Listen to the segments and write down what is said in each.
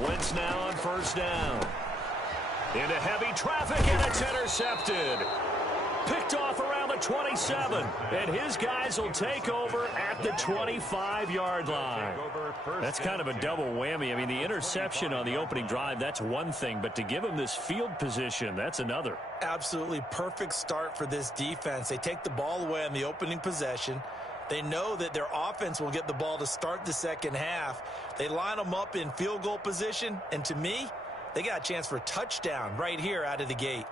Wentz now on first down. Into heavy traffic, and it's intercepted. Picked off around the 27, and his guys will take over at the 25-yard line. That's kind of a double whammy. I mean, the interception on the opening drive, that's one thing, but to give him this field position, that's another. Absolutely perfect start for this defense. They take the ball away on the opening possession. They know that their offense will get the ball to start the second half. They line them up in field goal position, and to me, they got a chance for a touchdown right here out of the gate.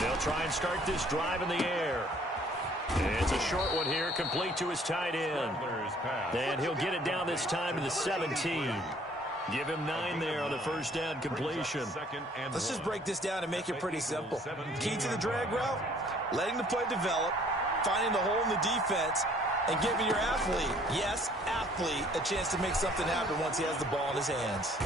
They'll try and start this drive in the air. It's a short one here, complete to his tight end. And he'll get it down this time to the 17. Give him 9 there on the first down completion. Let's just break this down and make it pretty simple. Key to the drag route, letting the play develop, finding the hole in the defense, and giving your athlete, yes, athlete, a chance to make something happen once he has the ball in his hands.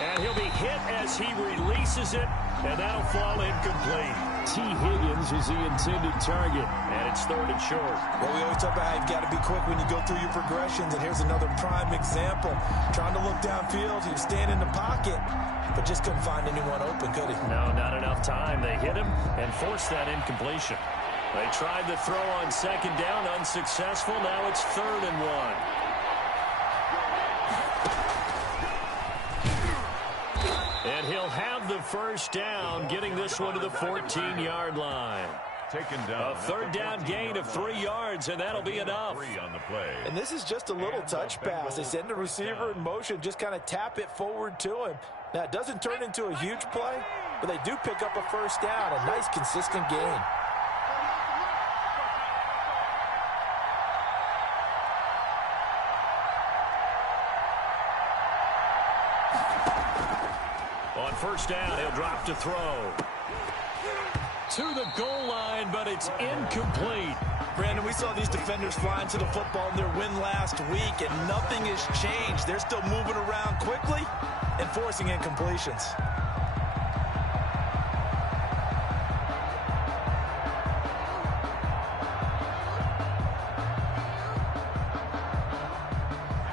And he'll be hit as he releases it, and that'll fall incomplete. T. Higgins is the intended target, and it's 3rd and short. Well, we always talk about how you've got to be quick when you go through your progressions, and here's another prime example. Trying to look downfield, he was staying in the pocket, but just couldn't find anyone open, could he? No, not enough time. They hit him and forced that incompletion. They tried the throw on second down, unsuccessful. Now it's 3rd and 1. And he'll have the first down, getting this one to the 14-yard line. Taken down. A 3rd down gain of 3 yards, and that'll be enough. On the play. And this is just a little touch pass. They send the receiver in motion, just kind of tap it forward to him. Now, it doesn't turn into a huge play, but they do pick up a first down, a nice, consistent gain. On first down, he'll drop to throw. To the goal line, but it's incomplete. Brandon, we saw these defenders flying to the football in their win last week, and nothing has changed. They're still moving around quickly and forcing incompletions.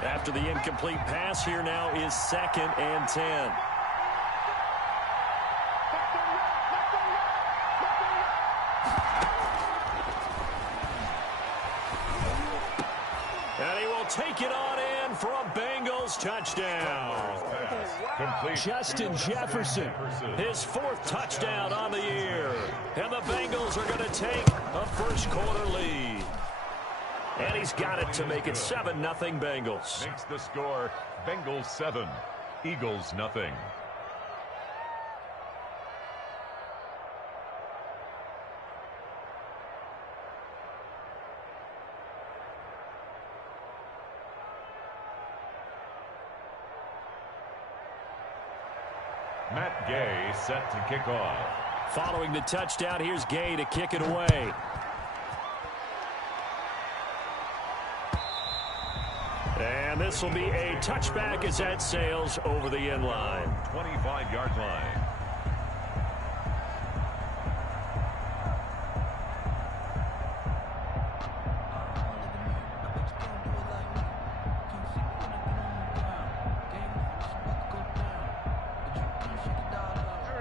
After the incomplete pass, here now is 2nd and 10. Take it on in for a Bengals touchdown. Justin Jefferson, his 4th touchdown on the year. And the Bengals are going to take a first-quarter lead. And he's got it to make it 7-0 Bengals. Makes the score Bengals 7, Eagles nothing. Matt Gay set to kick off. Following the touchdown, here's Gay to kick it away. And this will be a touchback as that sails over the end line. 25-yard line.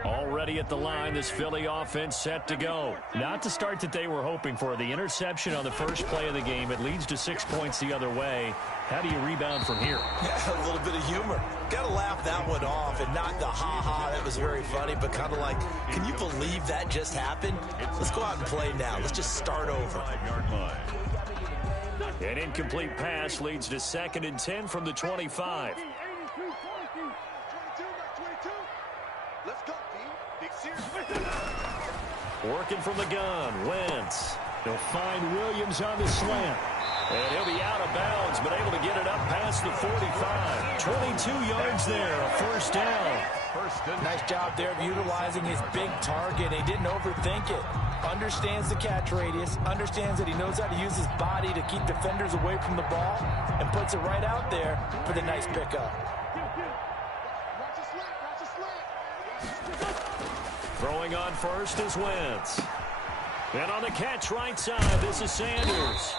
Already at the line, this Philly offense set to go. Not the start that they were hoping for. The interception on the first play of the game, it leads to 6 points the other way. How do you rebound from here? Yeah, a little bit of humor. Got to laugh that one off and not the ha-ha. That was very funny, but kind of like, can you believe that just happened? Let's go out and play now. Let's just start over. An incomplete pass leads to 2nd and 10 from the 25. Working from the gun, Wentz. They'll find Williams on the slant. And he'll be out of bounds, but able to get it up past the 45. 22 yards there, a first down. Nice job there of utilizing his big target. He didn't overthink it. Understands the catch radius, understands that he knows how to use his body to keep defenders away from the ball, and puts it right out there for the nice pickup. Throwing on first is Wentz. And on the catch right side, this is Sanders.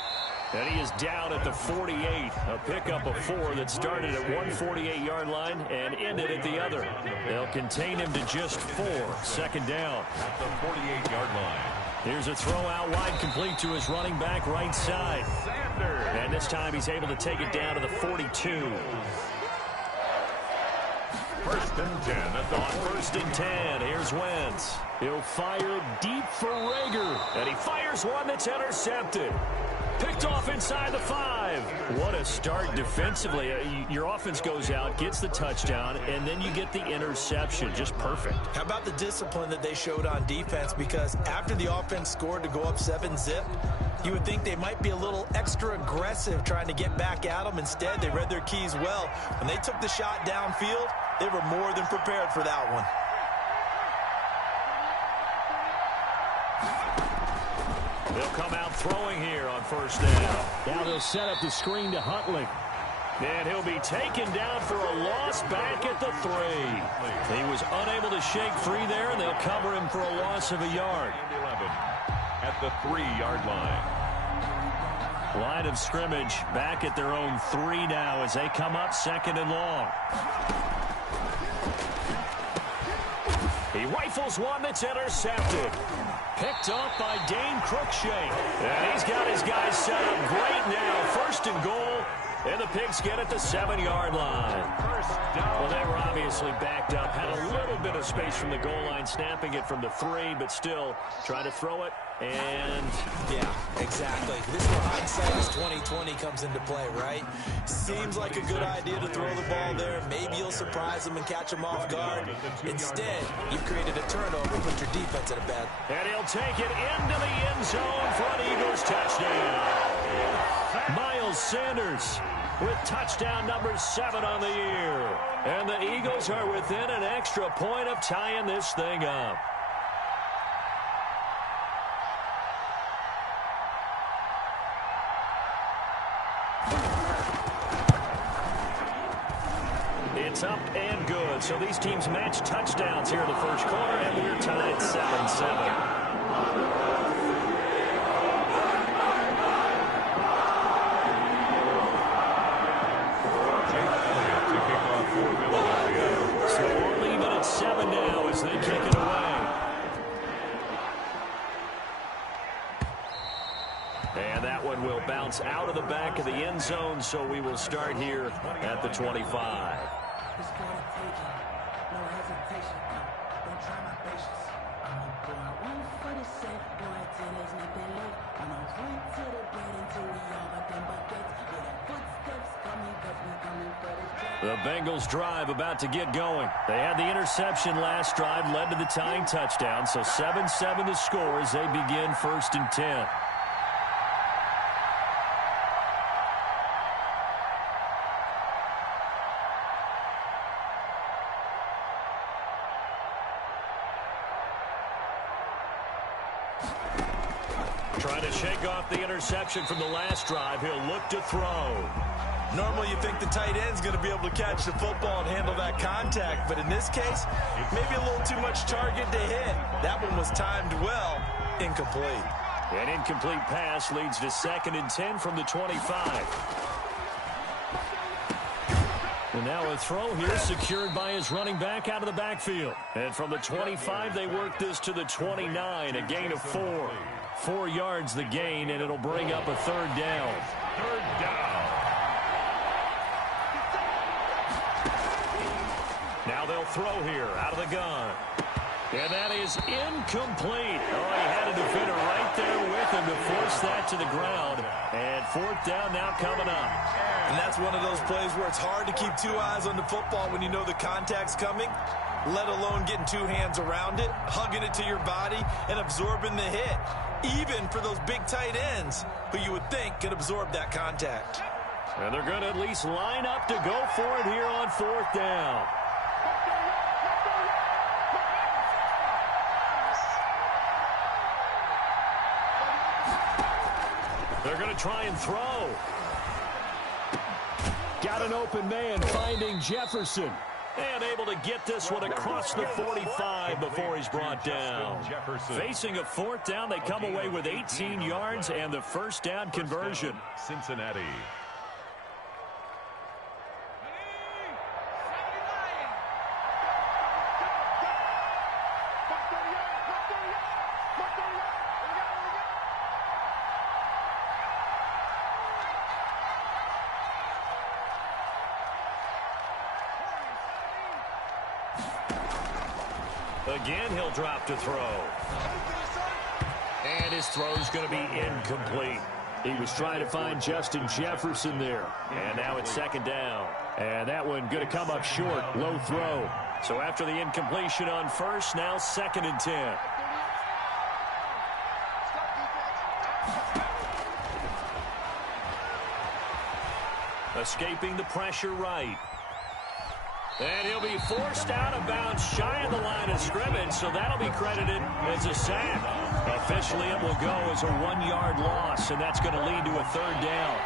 And he is down at the 48. A pickup of 4 that started at 148-yard line and ended at the other. They'll contain him to just 4. Second down. At the 48-yard line. Here's a throw out wide, complete to his running back right side. Sanders. And this time he's able to take it down to the 42. First and 10. On first and 10, here's Wentz. He'll fire deep for Rager. And he fires one that's intercepted. Picked off inside the 5. What a start defensively. Your offense goes out, gets the touchdown, and then you get the interception. Just perfect. How about the discipline that they showed on defense? Because after the offense scored to go up 7-zip, you would think they might be a little extra aggressive trying to get back at them. Instead, they read their keys well. When they took the shot downfield, they were more than prepared for that one. They'll come out throwing here on first down. Now they'll set up the screen to Huntley. And he'll be taken down for a loss back at the 3. He was unable to shake free there, and they'll cover him for a loss of a yard. 11 at the 3-yard line. Line of scrimmage back at their own 3 now as they come up second and long. He rifles one that's intercepted. Picked up by Dane Cruikshank. And he's got his guys set up great now. First and goal. And the Pigs get it to 7-yard line. Well, they were obviously backed up. Had a little bit of space from the goal line, snapping it from the 3, but still trying to throw it. And yeah, exactly. This is where hindsight is 2020 comes into play, right? Seems like a good idea to throw the ball there. Maybe you'll surprise them and catch them off guard. Instead, you've created a turnover, put your defense in a bad. And he'll take it into the end zone for an Eagles touchdown. Miles Sanders with touchdown number 7 on the year. And the Eagles are within an extra point of tying this thing up. It's up and good. So these teams match touchdowns here in the first quarter, and we're tied 7-7. So we're leaving at 7 now as they kick it away. And that one will bounce out of the back of the end zone, so we will start here at the 25. It's for the taking, no hesitation. Don't try my patience. I'm a boy, one for the safe boy, till there's nothing left. I'm a run to the bed until we all but them buckets. Yeah, the footsteps coming, cause we coming for the track. The Bengals drive about to get going. They had the interception last drive, led to the tying touchdown, so 7-7 the score as they begin first and 10. Trying to shake off the interception from the last drive. He'll look to throw. Normally you think the tight end's going to be able to catch the football and handle that contact, but in this case, maybe a little too much target to hit. That one was timed well. Incomplete. An incomplete pass leads to second and 10 from the 25. And now a throw here secured by his running back out of the backfield. And from the 25, they work this to the 29, a gain of 4. 4 yards the gain, and it'll bring up a third down. Third down. Now they'll throw here out of the gun. And that is incomplete. Oh, he had a defender right there with him to force that to the ground. And fourth down now coming up. And that's one of those plays where it's hard to keep 2 eyes on the football when you know the contact's coming, let alone getting 2 hands around it, hugging it to your body, and absorbing the hit. Even for those big tight ends who you would think could absorb that contact. And they're going to at least line up to go for it here on fourth down. They're going to try and throw. Got an open man finding Jefferson. And able to get this one across the 45 before he's brought down. Facing a fourth down, they come away with 18 yards and the first down conversion. Cincinnati. Again, he'll drop to throw. And his throw's going to be incomplete. He was trying to find Justin Jefferson there. And now it's second down. And that one going to come up short. Low throw. So after the incompletion on first, now second and 10. Escaping the pressure right. And he'll be forced out of bounds shy of the line of scrimmage, so that'll be credited as a sack. Officially, it will go as a 1-yard loss, and that's going to lead to a third down.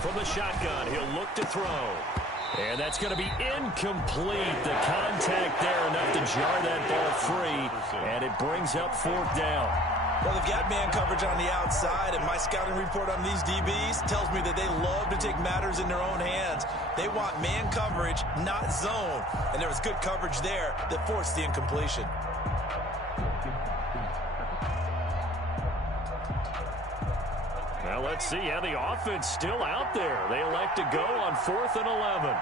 From the shotgun, he'll look to throw. And that's going to be incomplete. The contact there enough to jar that ball free. And it brings up fourth down. Well, they've got man coverage on the outside, and my scouting report on these DBs tells me that they love to take matters in their own hands. They want man coverage, not zone. And there was good coverage there that forced the incompletion. Now let's see how the offense still out there. They elect to go on 4th and 11.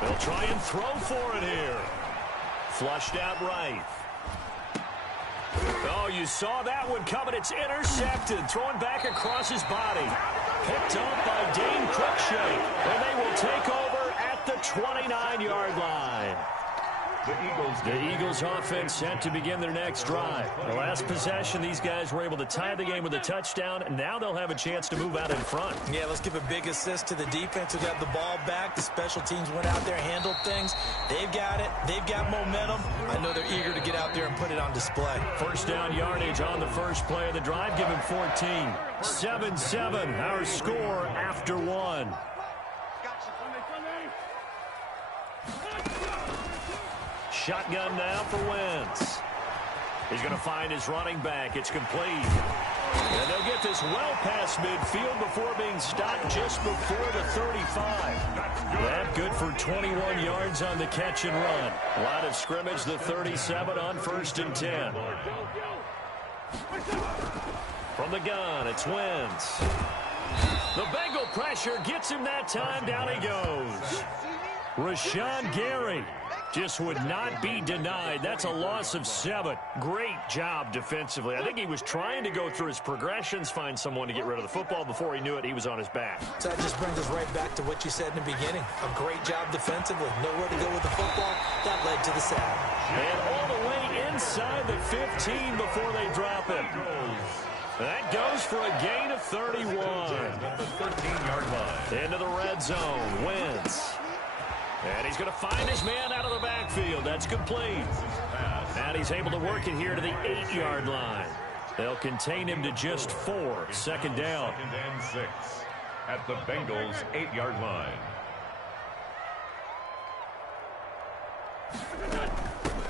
They'll try and throw for it here. Flushed out right. Oh, you saw that one coming. It's intercepted. Thrown back across his body. Picked up by Dane Cruikshank. And they will take over at the 29-yard line. The Eagles offense set to begin their next drive. The last possession, these guys were able to tie the game with a touchdown. Now they'll have a chance to move out in front. Yeah, let's give a big assist to the defense who got the ball back. The special teams went out there, handled things. They've got it. They've got momentum. I know they're eager to get out there and put it on display. First down yardage on the first play of the drive. Give him 14. 7-7, our score after one. Shotgun now for Wentz. He's going to find his running back. It's complete. And they'll get this well past midfield before being stopped just before the 35. That good for 21 yards on the catch and run. Line of scrimmage, the 37 on 1st and 10. From the gun, it's Wentz. The Bengal pressure gets him that time. Down he goes. Rashawn Gary just would not be denied. That's a loss of 7. Great job defensively. I think he was trying to go through his progressions, find someone to get rid of the football. Before he knew it, he was on his back. So that just brings us right back to what you said in the beginning. A great job defensively. Nowhere to go with the football. That led to the sack. And all the way inside the 15 before they drop him. That goes for a gain of 31. At the 13-yard line. Into the red zone. Wentz. And he's going to find his man out of the backfield. That's complete. And he's able to work it here to the 8-yard line. They'll contain him to just 4. Second down. 2nd and 6 at the Bengals' 8-yard line.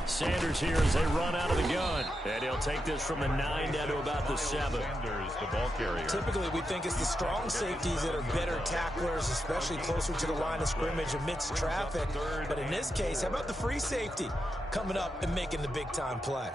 Sanders here as they run out of the gun. And he'll take this from the 9 down to about the 7. Sanders, the ball carrier. Typically, we think it's the strong safeties that are better tacklers, especially closer to the line of scrimmage amidst traffic. But in this case, how about the free safety coming up and making the big-time play?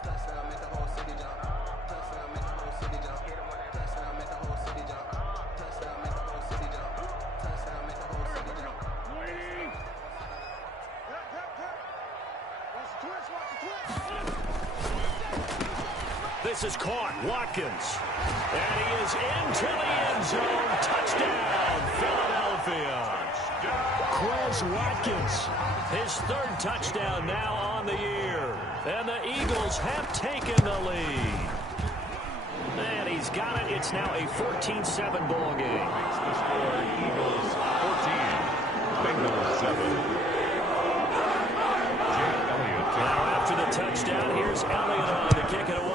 This is caught. Watkins. And he is into the end zone. Touchdown, Philadelphia. Watkins. His third touchdown now on the year. And the Eagles have taken the lead. And he's got it. It's now a 14-7 ball game. The score, Eagles 14, Bengals 7. Now after the touchdown, here's Elliott on to kick it away.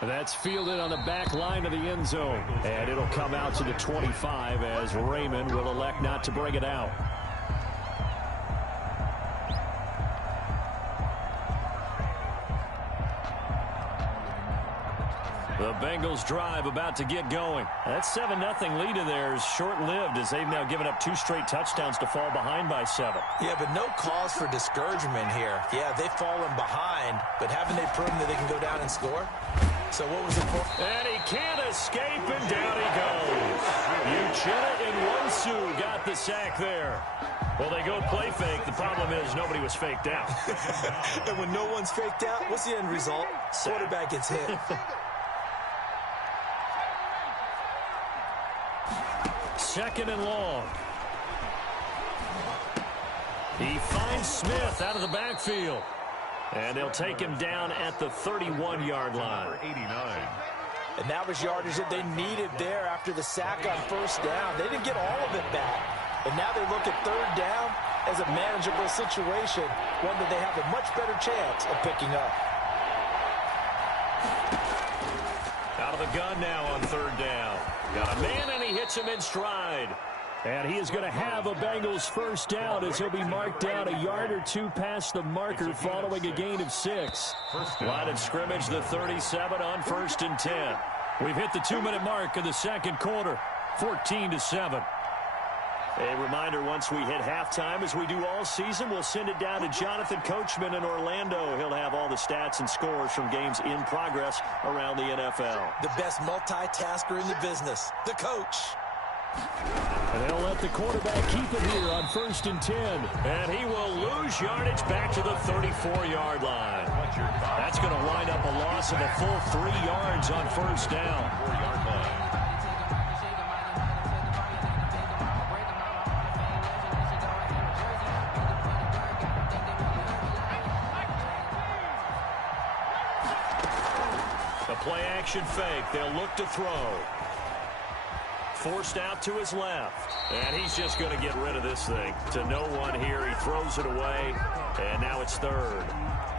That's fielded on the back line of the end zone. And it'll come out to the 25 as Raymond will elect not to bring it out. The Bengals drive about to get going. That 7-0 lead of theirs short-lived as they've now given up 2 straight touchdowns to fall behind by 7. Yeah, but no cause for discouragement here. Yeah, they've fallen behind, but haven't they proven that they can go down and score? So what was it for? And he can't escape, and down he goes. Uchenna and Wonsu got the sack there. Well, they go play fake. The problem is nobody was faked out. And when no one's faked out, what's the end result? Quarterback gets hit. Second and long. He finds Smith out of the backfield. And they'll take him down at the 31-yard line. 89. And that was yardage that they needed there after the sack on first down. They didn't get all of it back. And now they look at third down as a manageable situation, one that they have a much better chance of picking up. Out of the gun now on third down. Got a man, and he hits him in stride. And he is going to have a Bengals first down as he'll be marked down a yard or 2 past the marker following a gain of 6. Line of scrimmage, the 37 on 1st and 10. We've hit the 2-minute mark of the second quarter, 14-7. A reminder, once we hit halftime, as we do all season, we'll send it down to Jonathan Coachman in Orlando. He'll have all the stats and scores from games in progress around the NFL. The best multitasker in the business, the coach. And they'll let the quarterback keep it here on 1st and 10. And he will lose yardage back to the 34-yard line. That's going to wind up a loss of a full 3 yards on first down. 4-yard line. The play-action fake. They'll look to throw. Forced out to his left. And he's just going to get rid of this thing. To no one here. He throws it away. And now it's third.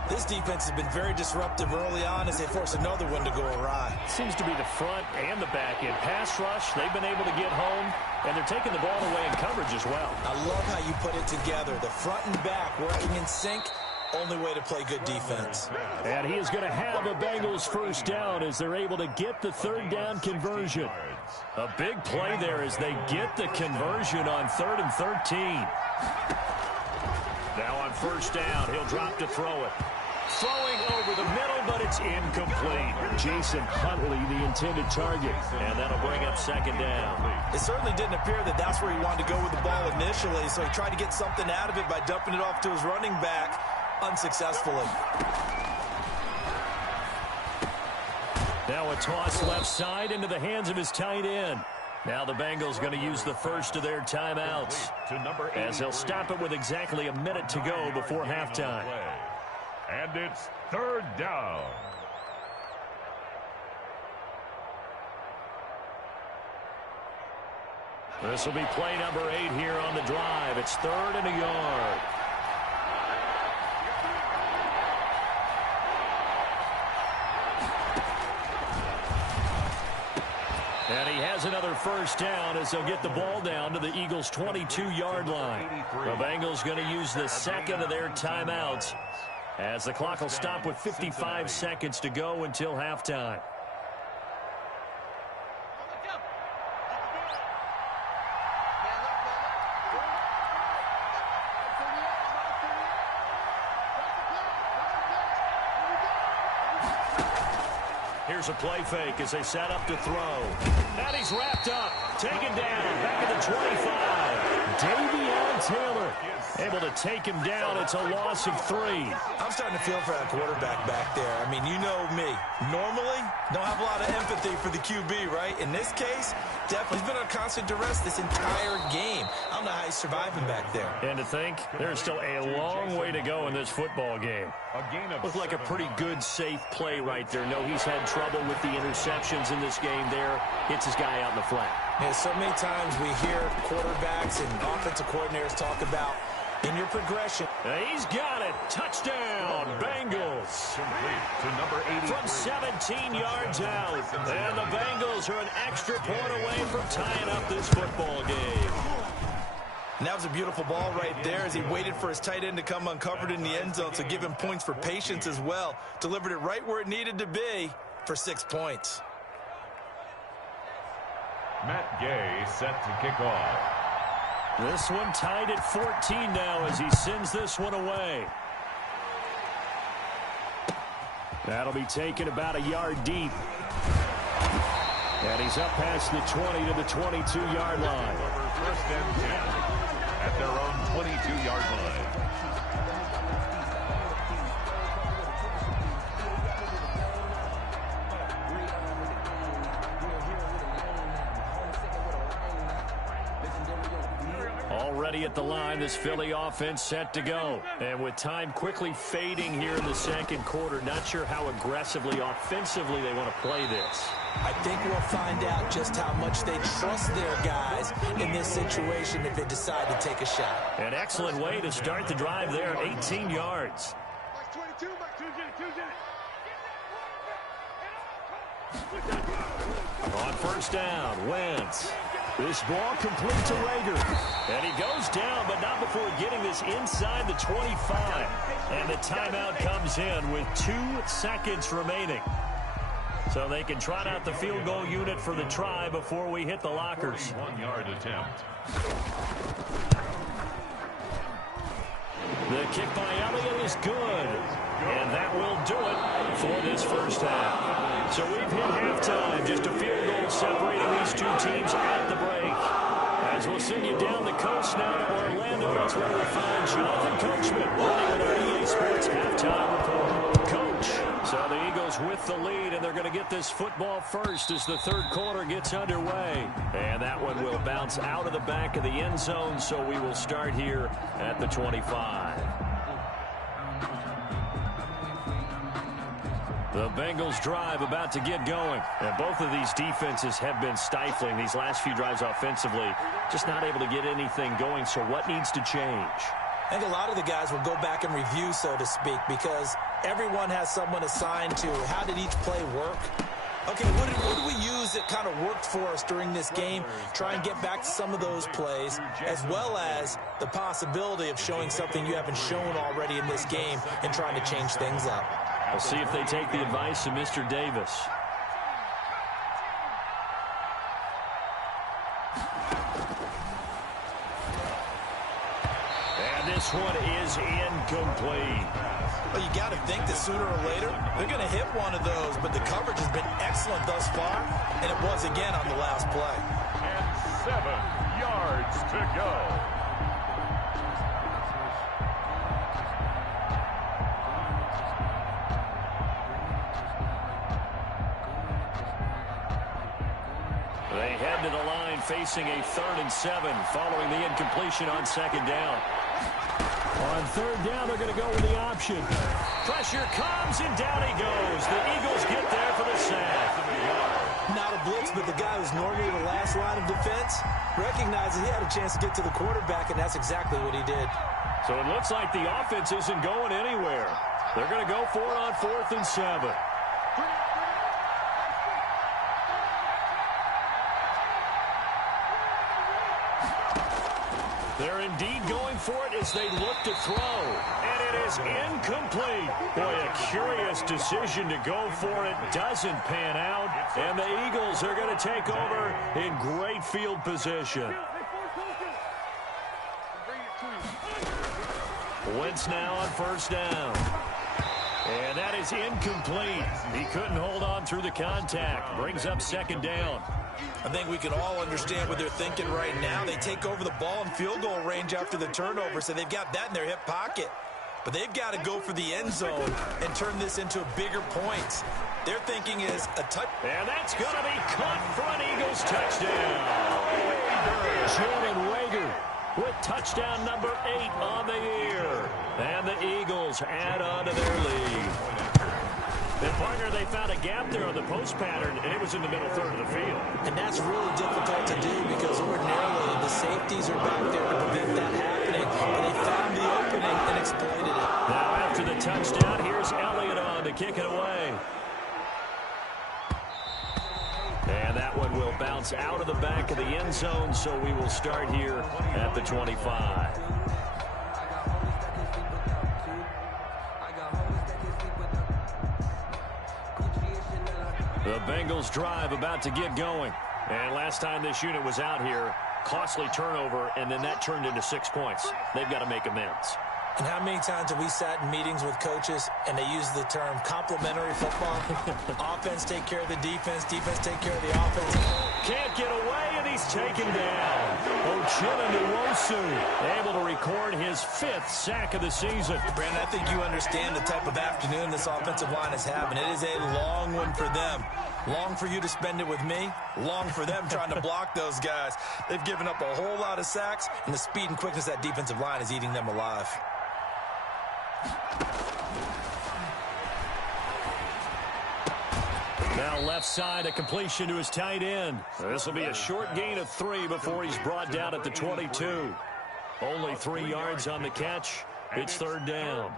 This defense has been very disruptive early on as they force another one to go awry. Seems to be the front and the back end. Pass rush, they've been able to get home. And they're taking the ball away in coverage as well. I love how you put it together. The front and back working in sync. Only way to play good defense. And he is going to have a Bengals first down as they're able to get the third down conversion. A big play there as they get the conversion on 3rd and 13. Now on first down, he'll drop to throw it. Throwing over the middle, but it's incomplete. Jason Huntley, the intended target. And that'll bring up second down. It certainly didn't appear that that's where he wanted to go with the ball initially, so he tried to get something out of it by dumping it off to his running back. Unsuccessfully. Now a toss left side into the hands of his tight end. Now the Bengals going to use the first of their timeouts as they'll stop it with exactly a minute to go before halftime. And it's third down. This will be play number 8 here on the drive. It's 3rd and a yard. And he has another first down as they'll get the ball down to the Eagles' 22-yard line. The Bengals going to use the second of their timeouts as the clock will stop with 55 seconds to go until halftime. Here's a play fake as they set up to throw. And he's wrapped up, taken down, back at the 25. Davion Taylor able to take him down. It's a loss of 3. I'm starting to feel for that quarterback back there. I mean, you know me. Normally, don't have a lot of empathy for the QB, right? In this case, definitely he's been under constant duress this entire game. I don't know how he's surviving back there. And to think, there's still a long way to go in this football game. Looked like a pretty good, safe play right there. No, he's had trouble with the interceptions in this game there. Hits his guy out in the flat. Yeah, so many times we hear quarterbacks and offensive coordinators talk about in your progression. He's got it. Touchdown, Bengals. Complete to number 80. From 17 yards out. And the Bengals are an extra point away from tying up this football game. And that was a beautiful ball right there as he waited for his tight end to come uncovered in the end zone to give him points for patience as well. Delivered it right where it needed to be for 6 points. Matt Gay set to kick off. This one tied at 14 now as he sends this one away. That'll be taken about a yard deep. And he's up past the 20 to the 22-yard line. First and 10 at their own 22-yard line. Already at the line, this Philly offense set to go. And with time quickly fading here in the second quarter, not sure how aggressively, offensively they want to play this. I think we'll find out just how much they trust their guys in this situation if they decide to take a shot. An excellent way to start the drive there, 18 yards. On first down, Wentz. This ball complete to Rager. And he goes down, but not before getting this inside the 25. And the timeout comes in with 2 seconds remaining. So they can trot out the field goal unit for the try before we hit the lockers. 1-yard attempt. The kick by Elliott is good. And that will do it for this first half. So we've hit halftime. Just a field goal separating these two teams at the break. As we'll send you down the coast now to Orlando. That's where we'll find Jonathan Coachman running with our EA Sports halftime report. Coach. So the Eagles with the lead, and they're going to get this football first as the third quarter gets underway. And that one will bounce out of the back of the end zone, so we will start here at the 25. The Bengals drive about to get going. And both of these defenses have been stifling these last few drives offensively. Just not able to get anything going, so what needs to change? I think a lot of the guys will go back and review, so to speak, because everyone has someone assigned to how did each play work. Okay, what did we use that kind of worked for us during this game? Try and get back to some of those plays, as well as the possibility of showing something you haven't shown already in this game and trying to change things up. We'll see if they take the advice of Mr. Davis. And this one is incomplete. Well, you got to think that sooner or later they're going to hit one of those, but the coverage has been excellent thus far, and it was again on the last play. And 7 yards to go. They head to the line facing a 3rd and 7 following the incompletion on 2nd down. On 3rd down, they're going to go with the option. Pressure comes, and down he goes. The Eagles get there for the sack. Not a blitz, but the guy who's normally the last line of defense recognizes he had a chance to get to the quarterback, and that's exactly what he did. So it looks like the offense isn't going anywhere. They're going to go for it on 4th and 7. They're indeed going for it as they look to throw. And it is incomplete. Boy, a curious decision to go for it. Doesn't pan out. And the Eagles are going to take over in great field position. Wentz now on 1st down. And that is incomplete. He couldn't hold on through the contact. Brings up 2nd down. I think we can all understand what they're thinking right now. They take over the ball in field goal range after the turnover, so they've got that in their hip pocket. But they've got to go for the end zone and turn this into bigger points. Their thinking is a touch. And that's going to be caught for an Eagles touchdown. Jalen Reagor with touchdown number 8 on the year. And the Eagles add on to their lead. And, partner, they found a gap there on the post pattern, and it was in the middle third of the field. And that's really difficult to do because ordinarily the safeties are back there to prevent that happening. And they found the opening and exploited it. Now after the touchdown, here's Elliott on to kick it away. And that one will bounce out of the back of the end zone, so we will start here at the 25. The Bengals drive about to get going. And last time this unit was out here, costly turnover, and then that turned into 6 points. They've got to make amends. And how many times have we sat in meetings with coaches and they use the term complementary football? Offense take care of the defense, defense take care of the offense. Can't get away, and he's taken down. Nwosu able to record his 5th sack of the season. Brandon, I think you understand the type of afternoon this offensive line is having. It is a long one for them. Long for you to spend it with me. Long for them trying to block those guys. They've given up a whole lot of sacks, and the speed and quickness of that defensive line is eating them alive. Now left side, a completion to his tight end. This will be a short gain of 3 before he's brought down at the 22. Only 3 yards on the catch. It's third down.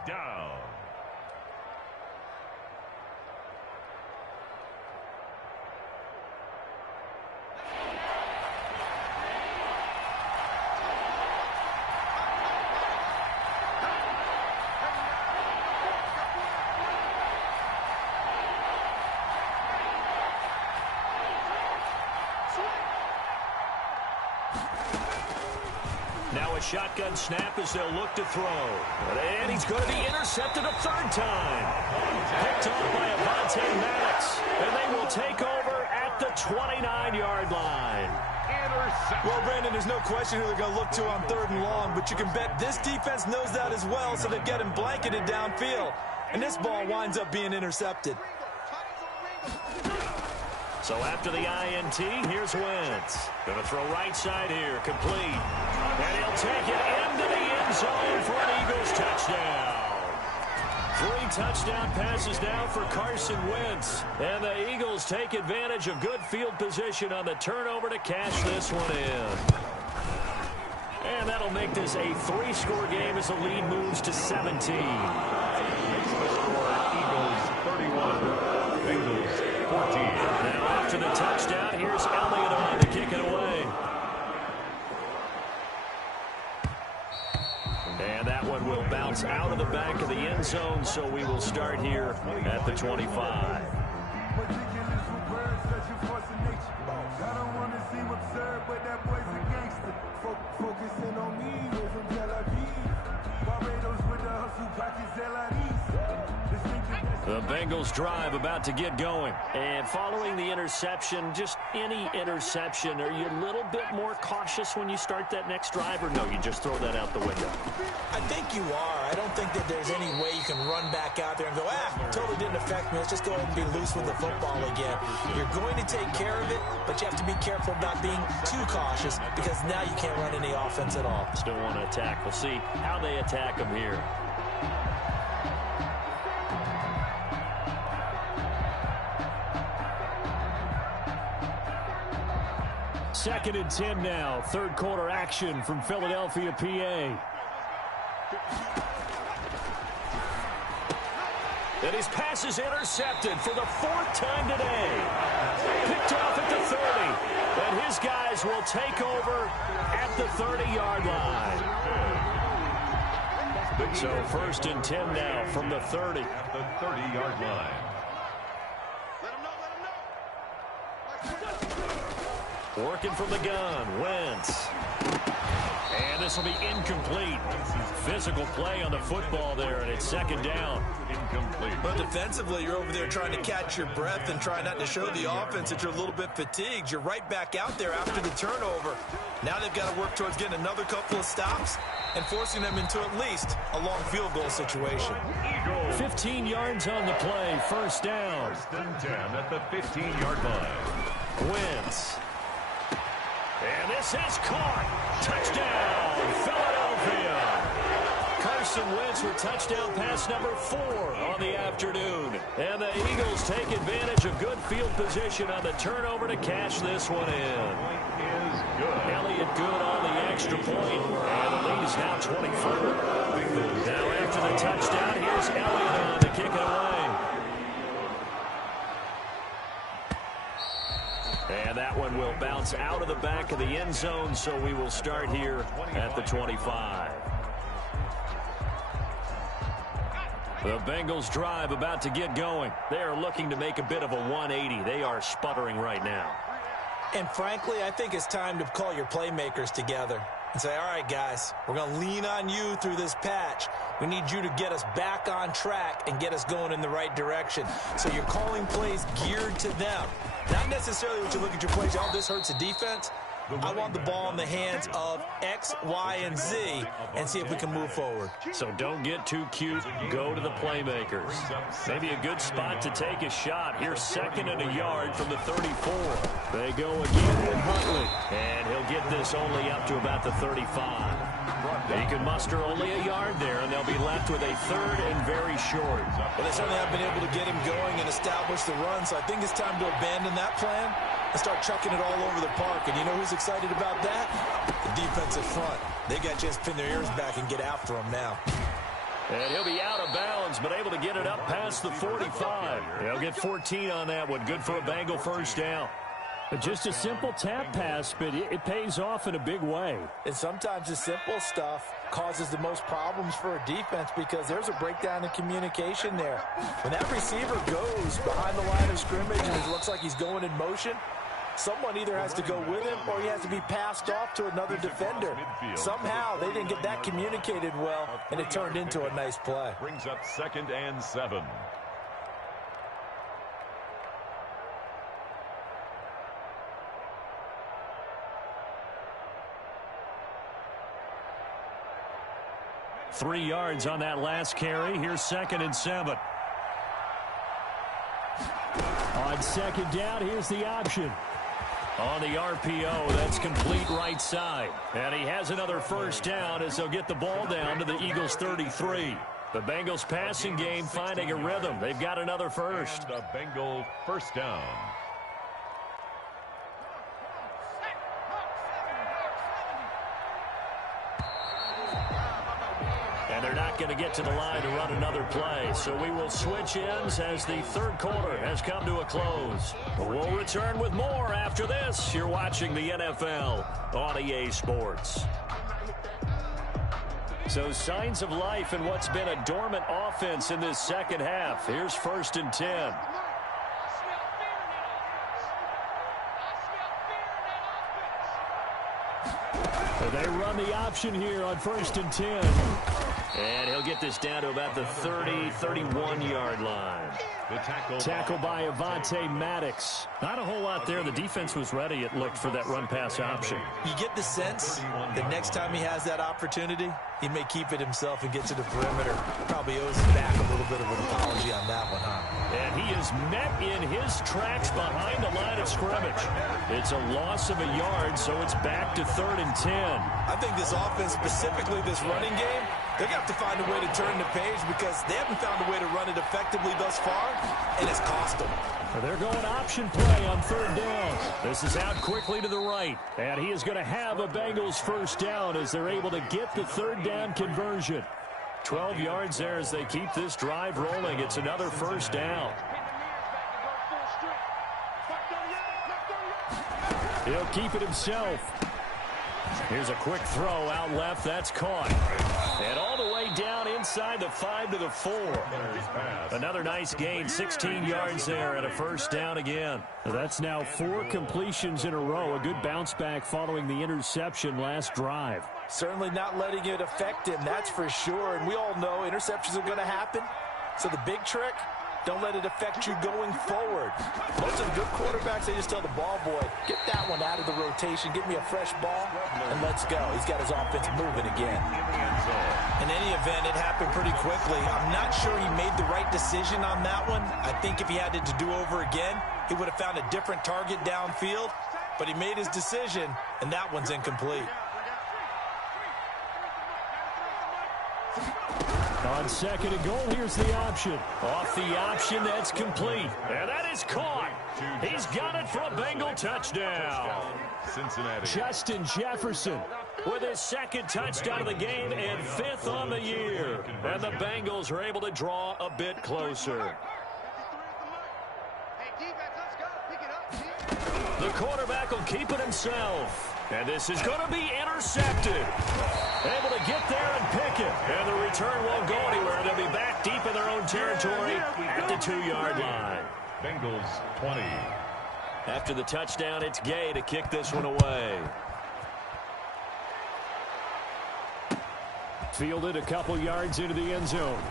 Now a shotgun snap as they'll look to throw. And he's going to be intercepted a 3rd time. Picked off by Avonte Maddox. And they will take over at the 29-yard line. Well, Brandon, there's no question who they're going to look to on 3rd and long, but you can bet this defense knows that as well, so they've got him blanketed downfield. And this ball winds up being intercepted. So after the INT, here's Wentz. Going to throw right side here, complete. And he'll take it into the end zone for an Eagles touchdown. 3 touchdown passes now for Carson Wentz. And the Eagles take advantage of good field position on the turnover to cash this one in. And that'll make this a 3-score game as the lead moves to 17. Eagles 31, Bengals 14. Now after the touchdown, here's Elliott on to kick it away. And that one will bounce out of the back of the end zone, so we will start here at the 25. The Bengals drive about to get going. And following the interception, just any interception, are you a little bit more cautious when you start that next drive, or no, you just throw that out the window? I think you are. I don't think that there's any way you can run back out there and go, totally didn't affect me. Let's just go ahead and be loose with the football again. You're going to take care of it, but you have to be careful about being too cautious because now you can't run any offense at all. Still want to attack. We'll see how they attack them here. Second and 10 now. 3rd quarter action from Philadelphia, PA. And his pass is intercepted for the 4th time today. Picked off at the 30. And his guys will take over at the 30-yard line. So 1st and 10 now from the 30. At the 30-yard line. Working from the gun, Wentz. And the this will be incomplete. Physical play on the football there, and it's second down. Incomplete. But defensively, you're over there trying to catch your breath and try not to show the offense that you're a little bit fatigued. You're right back out there after the turnover. Now they've got to work towards getting another couple of stops and forcing them into at least a long field goal situation. 15 yards on the play, first down. First and 10 at the 15-yard line. Wentz. And this is caught. Touchdown, Philadelphia. Carson Wentz with touchdown pass number 4 on the afternoon. And the Eagles take advantage of good field position on the turnover to cash this one in. Is good. Elliott good on the extra point. And the lead is now 24. Now after the touchdown, here's Elliott on to kick it away. And that one will bounce out of the back of the end zone, so we will start here at the 25. The Bengals drive about to get going. They are looking to make a bit of a 180. They are sputtering right now. And frankly, I think it's time to call your playmakers together and say, all right, guys, we're going to lean on you through this patch. We need you to get us back on track and get us going in the right direction. So you're calling plays geared to them. Not necessarily what you look at your plays, oh, this hurts the defense. I want the ball in the hands of X, Y, and Z and see if we can move forward. So don't get too cute. Go to the playmakers. Maybe a good spot to take a shot. Here's second and a yard from the 34. They go again with Huntley. And he'll get this only up to about the 35. He can muster only a yard there, and they'll be left with a third and very short. Well, they certainly have been able to get him going and establish the run, so I think it's time to abandon that plan and start chucking it all over the park. And you know who's excited about that? The defensive front. They got to just pin their ears back and get after him now. And he'll be out of bounds, but able to get it up past the 45. He'll get 14 on that one. Good for a Bengal first down. Just a simple tap pass, but it pays off in a big way. And sometimes the simple stuff causes the most problems for a defense because there's a breakdown in communication there. When that receiver goes behind the line of scrimmage and it looks like he's going in motion, someone either has to go with him or he has to be passed off to another defender. Somehow they didn't get that communicated well, and it turned into a nice play. Brings up second and 7. Three yards on that last carry. Here's second and 7. On second down, here's the option. On the RPO, that's complete right side. And he has another first down as they'll get the ball down to the Eagles' 33. The Bengals passing game finding a rhythm. They've got another first. And the Bengal first down. And they're not going to get to the line to run another play. So we will switch ends as the third quarter has come to a close. We'll return with more after this. You're watching the NFL on EA Sports. So signs of life in what's been a dormant offense in this second half. Here's first and 10. They run the option here on first and 10. And he'll get this down to about the 30, 31-yard line. The tackle by Avonte Maddox. Not a whole lot there. The defense was ready, it looked, for that run-pass option. You get the sense that next time he has that opportunity, he may keep it himself and get to the perimeter. Probably owes him back a little bit of an apology on that one, huh? And he is met in his tracks behind the line of scrimmage. It's a loss of a yard, so it's back to third and 10. I think this offense, specifically this running game, they're going to have to find a way to turn the page because they haven't found a way to run it effectively thus far, and it's cost them. They're going option play on third down. This is out quickly to the right, and he is going to have a Bengals first down as they're able to get the third down conversion. 12 yards there as they keep this drive rolling. It's another first down. He'll keep it himself. Here's a quick throw out left. That's caught. And all the way down inside the 5 to the 4. Another nice gain, 16 yards there and a first down again. That's now 4 completions in a row. A good bounce back following the interception last drive. Certainly not letting it affect him, that's for sure. And we all know interceptions are going to happen. So the big trick, don't let it affect you going forward. Most of the good quarterbacks, they just tell the ball boy, get that one out of the rotation, get me a fresh ball, and let's go. He's got his offense moving again. In any event, it happened pretty quickly. I'm not sure he made the right decision on that one. I think if he had it to do over again, he would have found a different target downfield. But he made his decision, and that one's incomplete. On second and goal, here's the option. Off the option, that's complete. And that is caught. He's got it for a Bengal touchdown. Cincinnati. Justin Jefferson with his second touchdown of the game and 5th on the year. And the Bengals are able to draw a bit closer. The quarterback will keep it himself. And this is going to be intercepted. Able to get there and pick it. And the return won't go anywhere. They'll be back deep in their own territory at the 2-yard line. Bengals 20. After the touchdown, it's Gay to kick this one away. Fielded a couple yards into the end zone.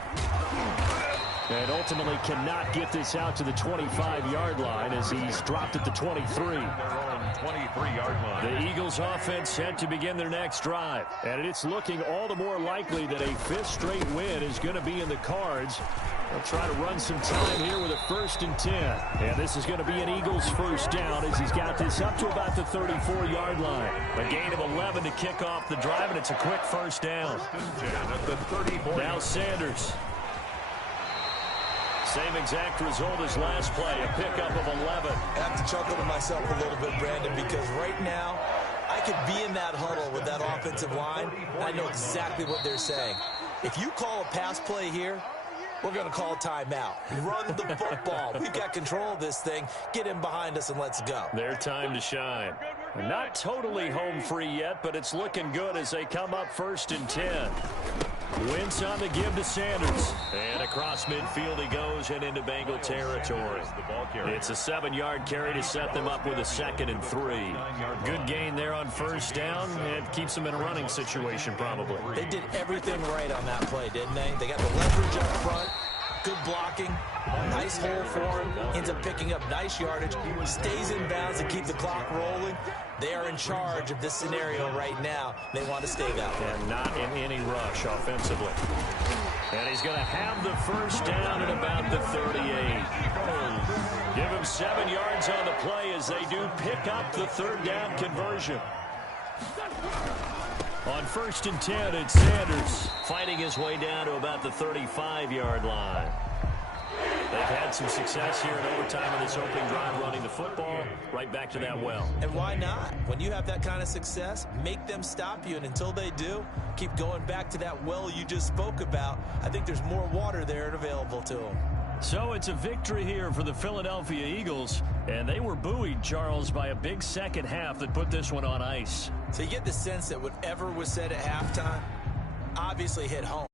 And ultimately cannot get this out to the 25-yard line as he's dropped at the 23. Their own 23-yard line. The Eagles offense set to begin their next drive. And it's looking all the more likely that a 5th straight win is going to be in the cards. They'll try to run some time here with a 1st and 10. And this is going to be an Eagles first down as he's got this up to about the 34-yard line. A gain of 11 to kick off the drive, and it's a quick first down. At the 34. Now Sanders. Same exact result as last play, a pickup of 11. I have to chuckle to myself a little bit, Brandon, because right now I could be in that huddle with that offensive line, and I know exactly what they're saying. If you call a pass play here, we're going to call a timeout. Run the football. We've got control of this thing. Get in behind us and let's go. Their time to shine. Not totally home free yet, but it's looking good as they come up 1st and 10. Wentz on the give to Sanders. And across midfield he goes and into Bengal territory. It's a 7-yard carry to set them up with a 2nd and 3. Good gain there on first down. It keeps them in a running situation probably. They did everything right on that play, didn't they? They got the leverage up front. Good blocking. Nice hole for him. Ends up picking up nice yardage. Stays in bounds and keep the clock rolling. They are in charge of this scenario right now. They want to stay that way. And not in any rush offensively. And he's going to have the first down at about the 38. Give him 7 yards on the play as they do pick up the 3rd down conversion. On 1st and 10, it's Sanders fighting his way down to about the 35-yard line. They've had some success here in overtime in this opening drive running the football right back to that well. And why not? When you have that kind of success, make them stop you. And until they do, keep going back to that well you just spoke about. I think there's more water there and available to them. So it's a victory here for the Philadelphia Eagles. And they were buoyed, Charles, by a big second half that put this one on ice. So you get the sense that whatever was said at halftime obviously hit home.